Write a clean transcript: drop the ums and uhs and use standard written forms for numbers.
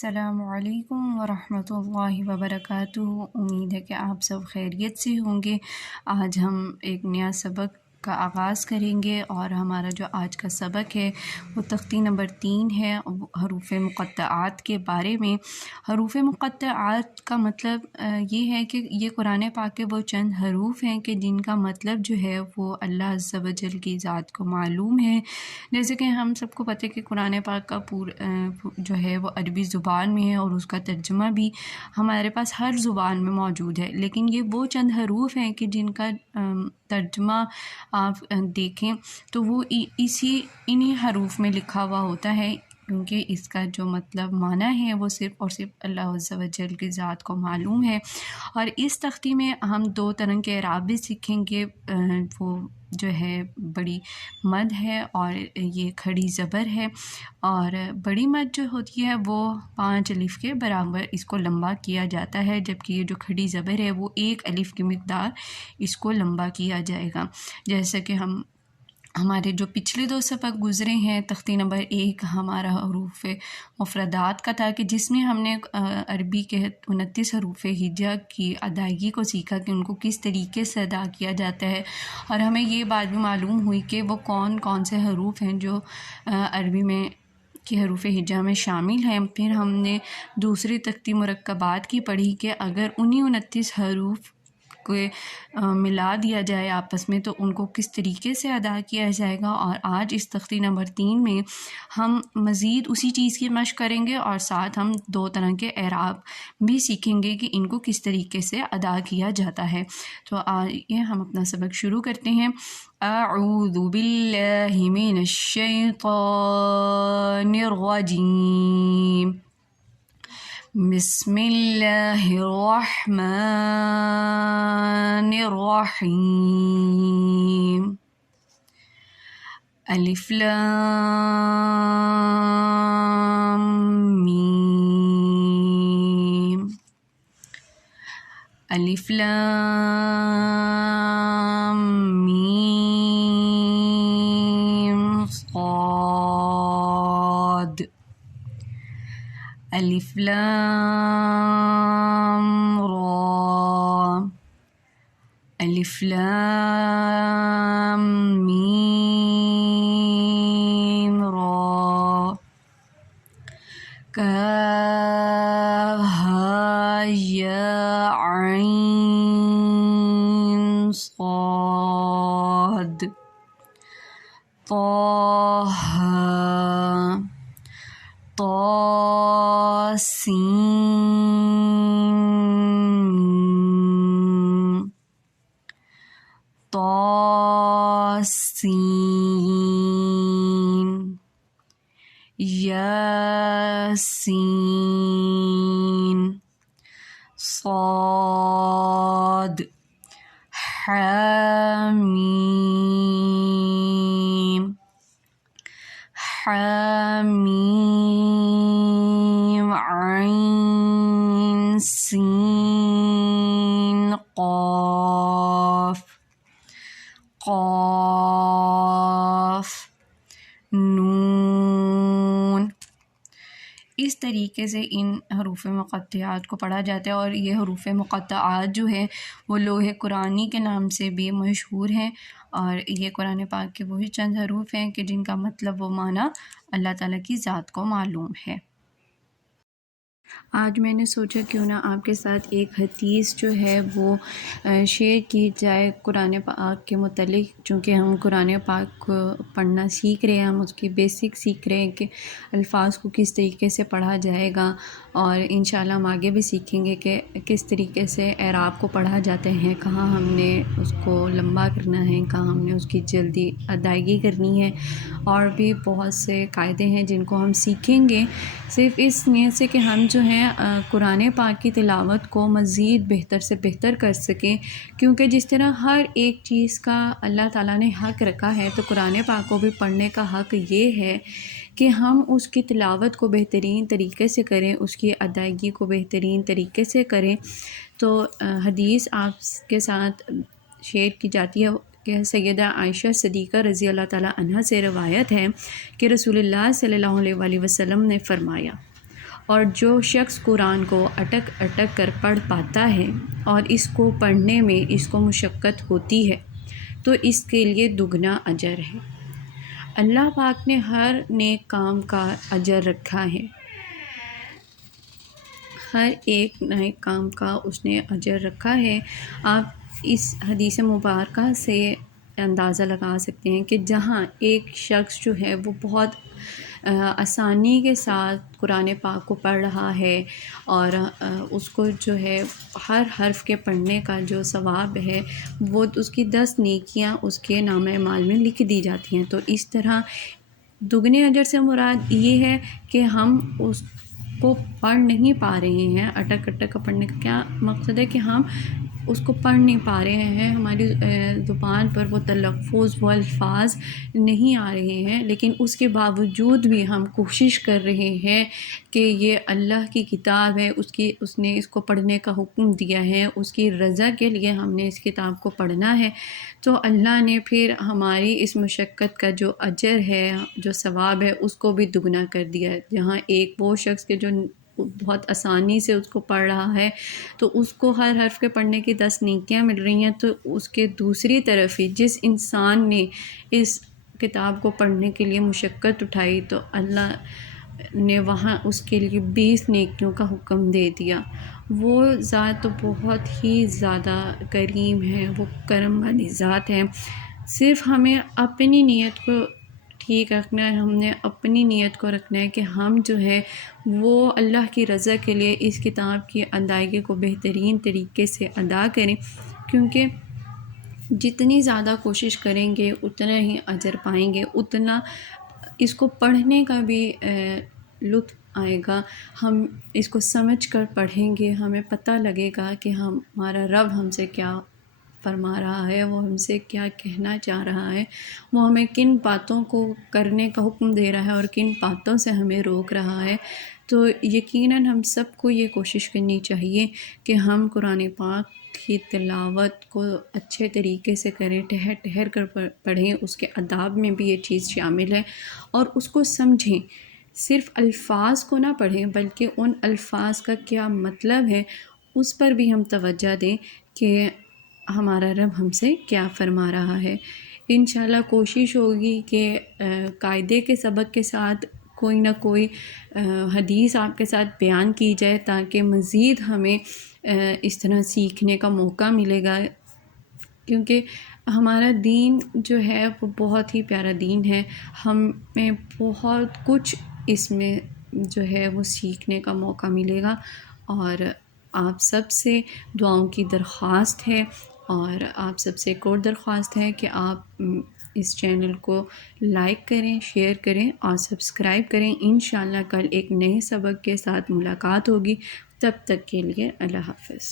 السلام علیکم ورحمۃ اللہ وبرکاتہ۔ امید ہے کہ آپ سب خیریت سے ہوں گے۔ آج ہم ایک نیا سبق کا آغاز کریں گے اور ہمارا جو آج کا سبق ہے وہ تختی نمبر 3 ہے، حروف مقطعات کے بارے میں۔ حروف مقطعات کا مطلب یہ ہے کہ یہ قرآن پاک کے وہ چند حروف ہیں کہ جن کا مطلب جو ہے وہ اللہ عز و جل کی ذات کو معلوم ہے۔ جیسے کہ ہم سب کو پتہ ہے کہ قرآن پاک کا جو ہے وہ عربی زبان میں ہے اور اس کا ترجمہ بھی ہمارے پاس ہر زبان میں موجود ہے، لیکن یہ وہ چند حروف ہیں کہ جن کا ترجمہ آپ دیکھیں تو وہ انہی حروف میں لکھا ہوا ہوتا ہے، کیونکہ اس کا جو مطلب معنی ہے وہ صرف اور صرف اللہ عز و جل کی ذات کو معلوم ہے۔ اور اس تختی میں ہم 2 طرح کے اعراب بھی سیکھیں گے، وہ جو ہے بڑی مد ہے اور یہ کھڑی زبر ہے، اور بڑی مد جو ہوتی ہے وہ 5 الف کے برابر اس کو لمبا کیا جاتا ہے، جبکہ یہ جو کھڑی زبر ہے وہ 1 الف کی مقدار اس کو لمبا کیا جائے گا۔ جیسا کہ ہمارے جو پچھلے 2 سبق گزرے ہیں، تختی نمبر 1 ہمارا حروف مفردات کا تھا کہ جس میں ہم نے عربی کے 29 حروف ہجا کی ادائیگی کو سیکھا کہ ان کو کس طریقے سے ادا کیا جاتا ہے، اور ہمیں یہ بات بھی معلوم ہوئی کہ وہ کون کون سے حروف ہیں جو عربی میں کے حروف ہجا میں شامل ہیں۔ پھر ہم نے دوسری تختی مرکبات کی پڑھی کہ اگر انہی 29 حروف کو ملا دیا جائے آپس میں تو ان کو کس طریقے سے ادا کیا جائے گا، اور آج اس تختی نمبر 3 میں ہم مزید اسی چیز کی مشق کریں گے اور ساتھ ہم 2 طرح کے اعراب بھی سیکھیں گے کہ ان کو کس طریقے سے ادا کیا جاتا ہے۔ تو آئیے ہم اپنا سبق شروع کرتے ہیں۔ اعوذ باللہ من الشیطان الرجیم، بسم اللہ الرحمن الرحیم، الف لام میم، الف لام میم صاد، الف لام را، الف لام میم را، کاف ہا یا عین صاد، طه طا سین میم، طا سین، یاسین، صاد، حامیم، حامیم عین سین قاف، قاف نون۔ اس طریقے سے ان حروف مقطعات کو پڑھا جاتا ہے، اور یہ حروف مقطعات جو ہے وہ لوح قرآنی کے نام سے بھی مشہور ہیں، اور یہ قرآن پاک کے وہی چند حروف ہیں کہ جن کا مطلب و معنی اللہ تعالیٰ کی ذات کو معلوم ہے۔ آج میں نے سوچا کیوں نہ آپ کے ساتھ ایک حدیث جو ہے وہ شیئر کی جائے قرآن پاک کے متعلق، چونکہ ہم قرآن پاک کو پڑھنا سیکھ رہے ہیں، ہم اس کی بیسک سیکھ رہے ہیں کہ الفاظ کو کس طریقے سے پڑھا جائے گا، اور انشاءاللہ ہم آگے بھی سیکھیں گے کہ کس طریقے سے اعراب کو پڑھا جاتے ہیں، کہاں ہم نے اس کو لمبا کرنا ہے، کہاں ہم نے اس کی جلدی ادائیگی کرنی ہے، اور بھی بہت سے قاعدے ہیں جن کو ہم سیکھیں گے صرف اس نیت سے کہ ہم جو ہیں قرآن پاک کی تلاوت کو مزید بہتر سے بہتر کر سکیں، کیونکہ جس طرح ہر ایک چیز کا اللہ تعالیٰ نے حق رکھا ہے تو قرآن پاک کو بھی پڑھنے کا حق یہ ہے کہ ہم اس کی تلاوت کو بہترین طریقے سے کریں، اس کی ادائیگی کو بہترین طریقے سے کریں۔ تو حدیث آپ کے ساتھ شیئر کی جاتی ہے کہ سیدہ عائشہ صدیقہ رضی اللہ تعالیٰ عنہ سے روایت ہے کہ رسول اللہ صلی اللہ علیہ وآلہ وسلم نے فرمایا، اور جو شخص قرآن کو اٹک اٹک کر پڑھ پاتا ہے اور اس کو پڑھنے میں اس کو مشقت ہوتی ہے تو اس کے لیے دگنا اجر ہے۔ اللہ پاک نے ہر نیک کام کا اجر رکھا ہے، ہر ایک نیک کام کا اس نے اجر رکھا ہے۔ آپ اس حدیث مبارکہ سے اندازہ لگا سکتے ہیں کہ جہاں ایک شخص جو ہے وہ بہت آسانی کے ساتھ قرآن پاک کو پڑھ رہا ہے اور اس کو جو ہے ہر حرف کے پڑھنے کا جو ثواب ہے وہ اس کی 10 نیکیاں اس کے نامہ اعمال میں لکھ دی جاتی ہیں۔ تو اس طرح دگنے اجر سے مراد یہ ہے کہ ہم اس کو پڑھ نہیں پا رہے ہیں، اٹک اٹک پڑھنے کا کیا مقصد ہے کہ ہم اس کو پڑھ نہیں پا رہے ہیں، ہماری زبان پر وہ تلفظ وہ الفاظ نہیں آ رہے ہیں، لیکن اس کے باوجود بھی ہم کوشش کر رہے ہیں کہ یہ اللہ کی کتاب ہے، اس نے اس کو پڑھنے کا حکم دیا ہے، اس کی رضا کے لیے ہم نے اس کتاب کو پڑھنا ہے۔ تو اللہ نے پھر ہماری اس مشقت کا جو اجر ہے، جو ثواب ہے، اس کو بھی دگنا کر دیا ہے۔ جہاں ایک وہ شخص کے جو بہت آسانی سے اس کو پڑھ رہا ہے تو اس کو ہر حرف کے پڑھنے کی 10 نیکیاں مل رہی ہیں، تو اس کے دوسری طرف ہی جس انسان نے اس کتاب کو پڑھنے کے لیے مشقت اٹھائی تو اللہ نے وہاں اس کے لیے 20 نیکیوں کا حکم دے دیا۔ وہ ذات تو بہت ہی زیادہ کریم ہے، وہ کرم والی ذات ہے۔ صرف ہمیں اپنی نیت کو ٹھیک رکھنا ہے، ہم نے اپنی نیت کو رکھنا ہے کہ ہم جو ہے وہ اللہ کی رضا کے لیے اس کتاب کی ادائیگی کو بہترین طریقے سے ادا کریں، کیونکہ جتنی زیادہ کوشش کریں گے اتنا ہی اجر پائیں گے، اتنا اس کو پڑھنے کا بھی لطف آئے گا۔ ہم اس کو سمجھ کر پڑھیں گے، ہمیں پتہ لگے گا کہ ہمارا رب ہم سے کیا فرما رہا ہے، وہ ہم سے کیا کہنا چاہ رہا ہے، وہ ہمیں کن باتوں کو کرنے کا حکم دے رہا ہے اور کن باتوں سے ہمیں روک رہا ہے۔ تو یقیناً ہم سب کو یہ کوشش کرنی چاہیے کہ ہم قرآن پاک کی تلاوت کو اچھے طریقے سے کریں، ٹھہر ٹھہر کر پڑھیں، اس کے آداب میں بھی یہ چیز شامل ہے، اور اس کو سمجھیں۔ صرف الفاظ کو نہ پڑھیں بلکہ ان الفاظ کا کیا مطلب ہے اس پر بھی ہم توجہ دیں کہ ہمارا رب ہم سے کیا فرما رہا ہے۔ انشاءاللہ کوشش ہوگی کہ قاعدے کے سبق کے ساتھ کوئی نہ کوئی حدیث آپ کے ساتھ بیان کی جائے تاکہ مزید ہمیں اس طرح سیکھنے کا موقع ملے گا، کیونکہ ہمارا دین جو ہے وہ بہت ہی پیارا دین ہے، ہمیں بہت کچھ اس میں جو ہے وہ سیکھنے کا موقع ملے گا۔ اور آپ سب سے دعاؤں کی درخواست ہے، اور آپ سب سے ایک اور درخواست ہے کہ آپ اس چینل کو لائک کریں، شیئر کریں اور سبسکرائب کریں۔ انشاءاللہ کل ایک نئے سبق کے ساتھ ملاقات ہوگی، تب تک کے لیے اللہ حافظ۔